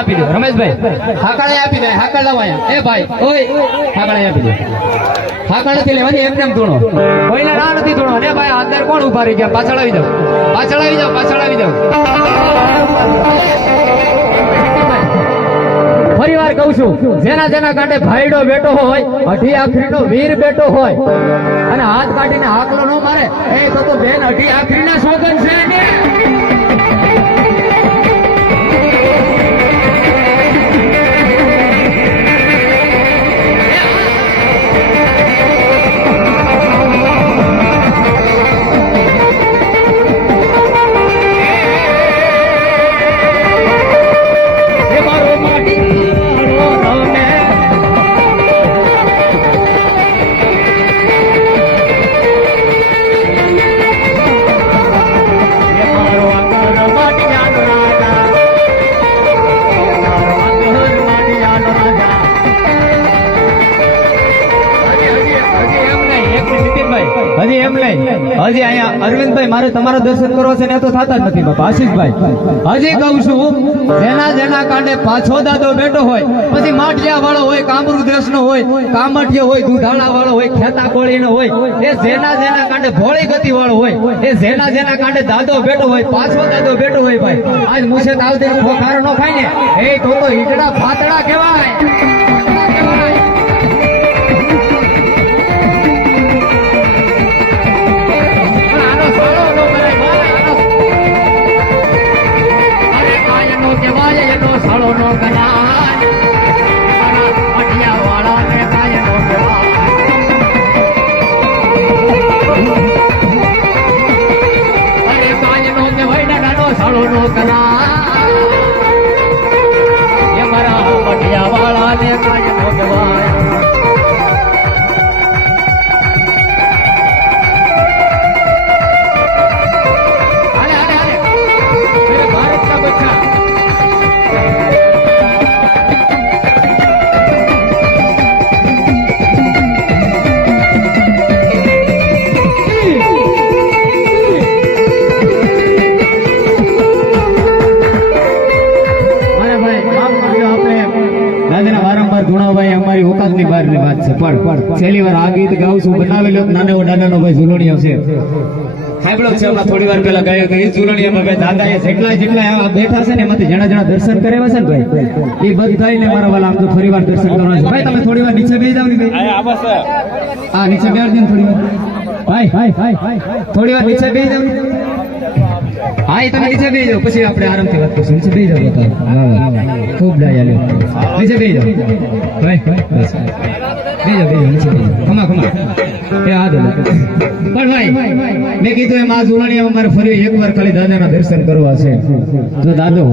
આપી દે. એ ઓય, હાકડે આપી દે. એમને એમ ધૂણો. કોઈને ના નથી ધૂણો. ને ભાઈ કોણ ઊભા રહી ગયા? પાછળ આવી જાવ પાછળ આવી જાવ ફરી વાર કહું છું, જેના જેના કાંઠે ભાઈડો બેટો હોય, અઢી આખરીનો વીર બેટો હોય, અને હાથ કાઢીને હાકલો ન મારે, એ તો બેન અઢી આખરીના સોગન છે. એમ હજી અહીંયા અરવિંદભાઈ, મારે તમારા દર્શન કરવા છે ને તો થતા જ નથી બાપા, આશીષભાઈ. હજી કહું છું, જેના જેના કાંડે પાછો દાદો બેઠો હોય, પછી માઠિયા વાળો હોય કામરૂ દેશનો હોય, કામઠિયો હોય દુધાણા વાળો હોય ખેતા કોળીનો હોય, એ જેના જેના કાંડે ભોળી ગતિ વાળો હોય, એ જેના જેના કાંડે દાદો બેઠો હોય, પાછો દાદો બેઠો હોય ભાઈ. આજ મુસે તાવતી ખોખારો નો ખાય ને. એ તો કહેવાય ફાતડા કહેવાય. કાયનો કહેવાય એનો સાળો નો કરાય. મારા અઠિયાવાળાને કાયનો કહેવાય. અરે કાયનો દાદાના અમારી ઓકાત અમારી બહાર બહારની વાત છે. પણ છેલ્લી વાર આ ગીત ગાઉં છું બનાવેલો નાનો નાનો ભાઈ ઝુલણીયો છે. સાંભળો છે હમણાં થોડી વાર પહેલા ગાયો એ ઝુલણીયામાં ભાઈ જેટલા જેટલા આ બેઠા છે ને એમાંથી જણા જણા દર્શન કરેવા છે ને ભાઈ? એ બધાને મારા વાલા આમ તો ફરી વાર દર્શન કરવાના છે. ભાઈ તમે થોડી વાર નીચે બેસી જાવ ને ભાઈ. હા નીચે બેસજો ને થોડી વાર. ભાઈ થોડી વાર નીચે બેસી જાવ ને. હા, એ તમે નીચે બેસી જાઓ. પછી આપણે આરામથી વાત કરશું. નીચે બેસી જાઓ બતાવો. ખૂબ ડાયા લ્યો. નીચે બેસી જાઓ. ભાઈ જાઓ બેસી જાઓ, નીચે બેસી જાઓ. ખમા ખમા એ આ દે પણ ભાઈ, મેં કીધું એમ, આ ઝુલાણીયામાં મારે ફરી એકવાર ખાલી દાદાના દર્શન કરવા છે. જો દાદો